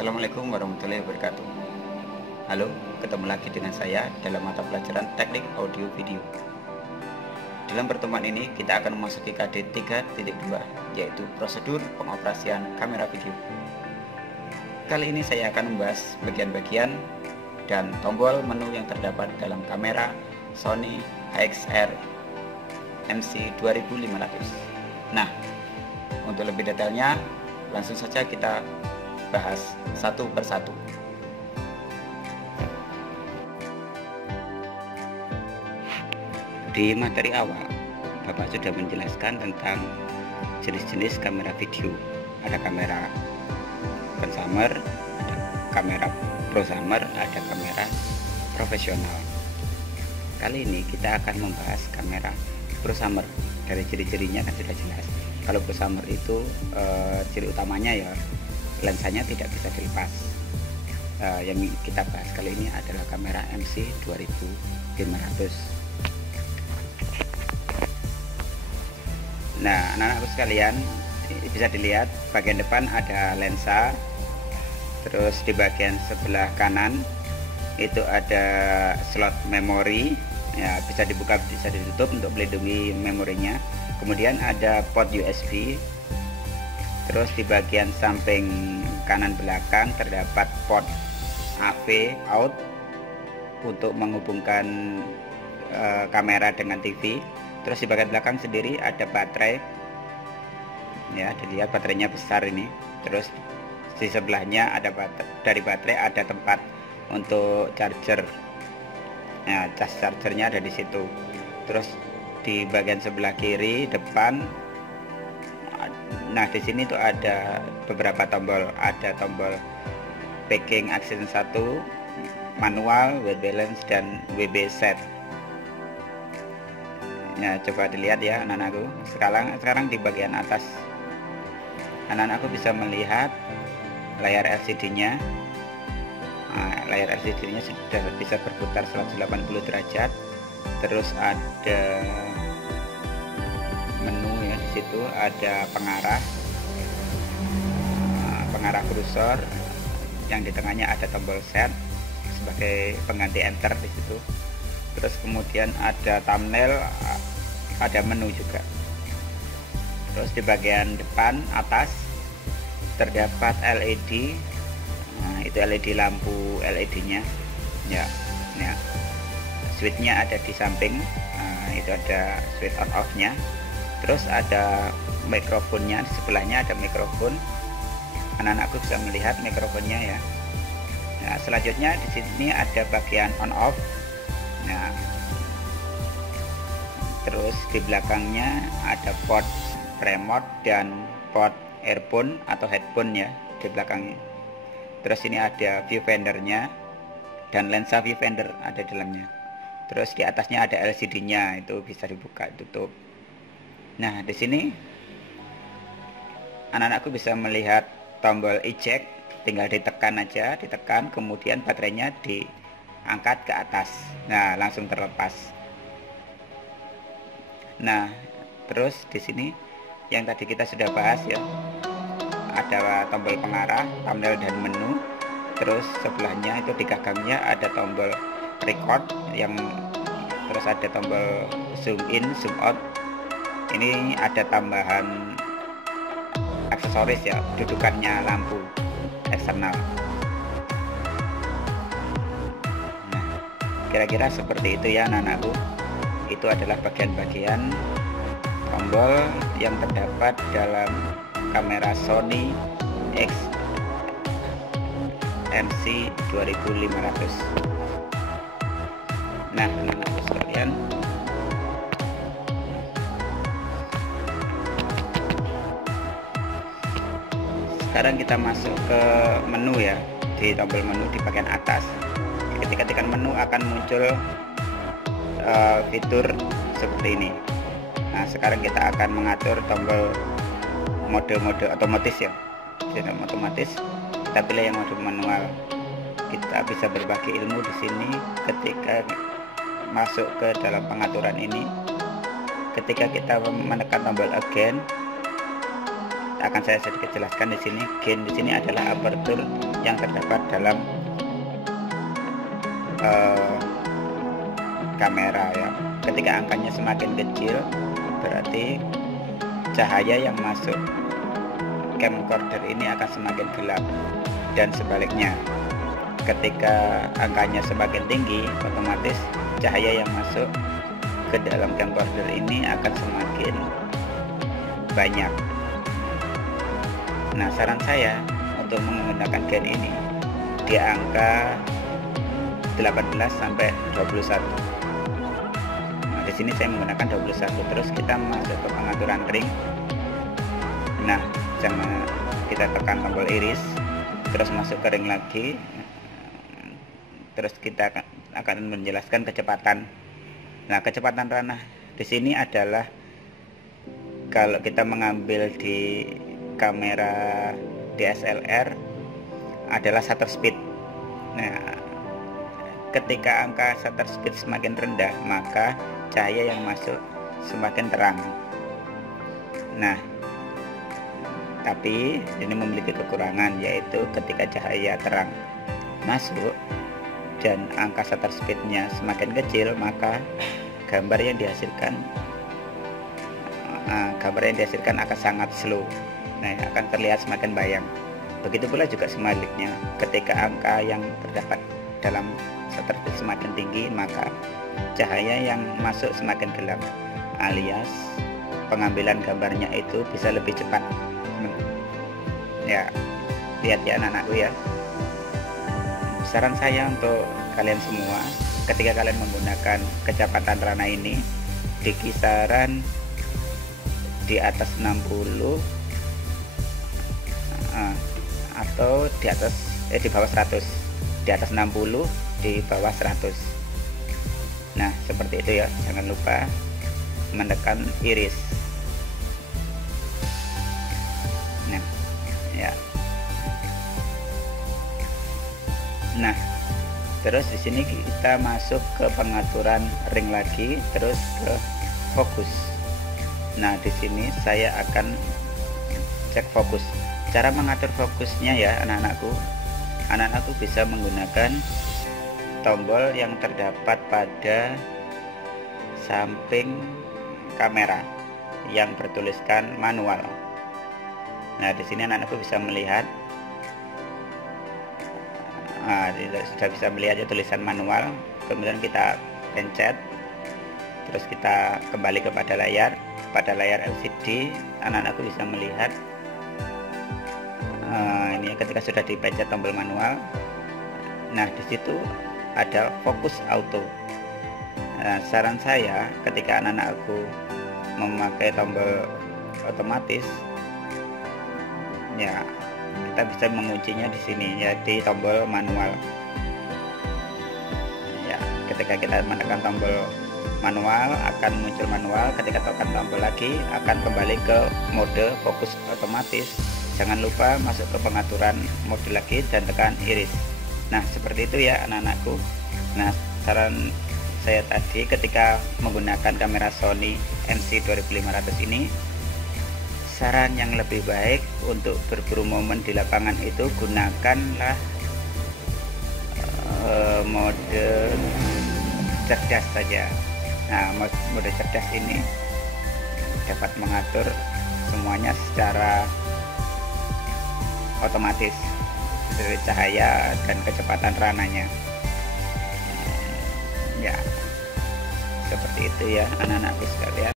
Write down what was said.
Assalamualaikum warahmatullahi wabarakatuh. Halo, ketemu lagi dengan saya dalam mata pelajaran Teknik Audio Video. Dalam pertemuan ini kita akan memasuki KD 3.2, yaitu prosedur pengoperasian kamera video. Kali ini saya akan membahas bagian-bagian dan tombol menu yang terdapat dalam kamera Sony AXR MC2500. Nah, untuk lebih detailnya langsung saja kita bahas satu persatu. Di materi awal, Bapak sudah menjelaskan tentang jenis-jenis kamera video. Ada kamera consumer, ada kamera prosumer, ada kamera profesional. Kali ini kita akan membahas kamera prosumer. Dari ciri-cirinya kan sudah jelas. Kalau prosumer itu ciri utamanya ya lensanya tidak bisa dilepas. Yang kita bahas kali ini adalah kamera MC2500. Nah, anak-anakku sekalian, bisa dilihat bagian depan ada lensa, terus di bagian sebelah kanan itu ada slot memori, ya bisa dibuka bisa ditutup untuk melindungi memorinya. Kemudian ada port USB. Terus di bagian samping kanan belakang terdapat port AV out untuk menghubungkan kamera dengan TV. Terus di bagian belakang sendiri ada baterai, ya dilihat baterainya besar ini. Terus di sebelahnya ada dari baterai ada tempat untuk charger, ya cas chargernya ada di situ. Terus di bagian sebelah kiri depan, nah di sini tuh ada beberapa tombol, ada tombol packing action 1, manual, white balance, dan WB set. Ya coba dilihat ya anak-anakku. Sekarang di bagian atas anak-anakku bisa melihat layar LCD-nya. Nah, layar LCD-nya sudah bisa berputar 180 derajat. Terus ada menu ya, di situ ada pengarah kursor, yang di tengahnya ada tombol set sebagai pengganti enter di situ. Terus kemudian ada thumbnail, ada menu juga. Terus di bagian depan atas terdapat LED. Nah, itu LED lampu LED-nya. Ya. Switch-nya ada di samping. Nah, itu ada switch on off-nya. Terus ada mikrofonnya, di sebelahnya ada mikrofon. Anak-anakku bisa melihat mikrofonnya ya. Nah, selanjutnya di sini ada bagian on off. Nah, terus di belakangnya ada port remote dan port earphone atau headphone ya di belakangnya. Terus ini ada viewfindernya dan lensa viewfinder ada di dalamnya. Terus di atasnya ada LCD-nya, itu bisa dibuka tutup. Nah, di sini anak-anakku bisa melihat tombol eject, tinggal ditekan aja, kemudian baterainya diangkat ke atas. Nah, langsung terlepas. Nah, terus di sini yang tadi kita sudah bahas ya, ada tombol pengarah, thumbnail dan menu. Terus sebelahnya itu di gagangnya ada tombol record, terus ada tombol zoom in, zoom out. Ini ada tambahan aksesoris ya, dudukannya lampu eksternal. Nah, kira-kira seperti itu ya anak-anakku. Itu adalah bagian-bagian tombol yang terdapat dalam kamera Sony MC2500. Nah, anak-anakku sekalian, sekarang kita masuk ke menu ya. Di tombol menu di bagian atas, ketika tekan menu akan muncul fitur seperti ini. Nah, sekarang kita akan mengatur tombol mode otomatis ya. Sistem otomatis, kita pilih yang mode manual. Kita bisa berbagi ilmu di sini ketika masuk ke dalam pengaturan ini. Ketika kita menekan tombol again, akan saya sedikit jelaskan di sini. Gain di sini adalah aperture yang terdapat dalam kamera ya. Ketika angkanya semakin kecil, berarti cahaya yang masuk camcorder ini akan semakin gelap, dan sebaliknya. Ketika angkanya semakin tinggi, otomatis cahaya yang masuk ke dalam camcorder ini akan semakin banyak. Nah, saran saya untuk menggunakan gain ini di angka 18 sampai 21. Nah, di sini saya menggunakan 21. Terus kita masuk ke pengaturan ring. Nah, jangan kita tekan tombol iris, terus masuk ke ring lagi. Terus kita akan menjelaskan kecepatan. Nah, kecepatan ranah di sini adalah kalau kita mengambil di kamera DSLR adalah shutter speed. Nah, ketika angka shutter speed semakin rendah, maka cahaya yang masuk semakin terang. Nah, tapi ini memiliki kekurangan, yaitu ketika cahaya terang masuk dan angka shutter speednya semakin kecil, maka gambar yang dihasilkan akan sangat slow. Nah, akan terlihat semakin bayang. Begitu pula juga sebaliknya, ketika angka yang terdapat dalam shutter speed semakin tinggi, maka cahaya yang masuk semakin gelap, alias pengambilan gambarnya itu bisa lebih cepat. Ya, lihat ya anak-anakku ya. Saran saya untuk kalian semua, ketika kalian menggunakan kecepatan ranah ini di kisaran di atas 60 atau di bawah 100, di atas 60, di bawah 100. Nah, seperti itu ya. Jangan lupa menekan iris. Nah, ya. Nah, terus di sini kita masuk ke pengaturan ring lagi, terus ke fokus. Nah, di sini saya akan cek fokus. Cara mengatur fokusnya ya anak-anakku. Anak-anakku bisa menggunakan tombol yang terdapat pada samping kamera yang bertuliskan manual. Nah, di sini anak-anakku bisa melihat. Sudah bisa melihat ya tulisan manual. Kemudian kita pencet, terus kita kembali kepada layar. Pada layar LCD anak-anakku bisa melihat ini ketika sudah dipencet tombol manual. Nah, di situ ada fokus auto. Nah, saran saya ketika anak-anakku memakai tombol otomatis, ya kita bisa menguncinya di sini ya, di tombol manual. Ya, ketika kita menekan tombol manual akan muncul manual, ketika tekan tombol lagi akan kembali ke mode fokus otomatis. Jangan lupa masuk ke pengaturan mode lagi dan tekan iris. Nah, seperti itu ya anak-anakku. Nah, saran saya tadi ketika menggunakan kamera Sony MC2500 ini, saran yang lebih baik untuk berburu momen di lapangan itu gunakanlah mode cerdas saja. Nah, mode cerdas ini dapat mengatur semuanya secara otomatis dari cahaya dan kecepatan rananya. Ya, seperti itu ya anak-anakku sekalian.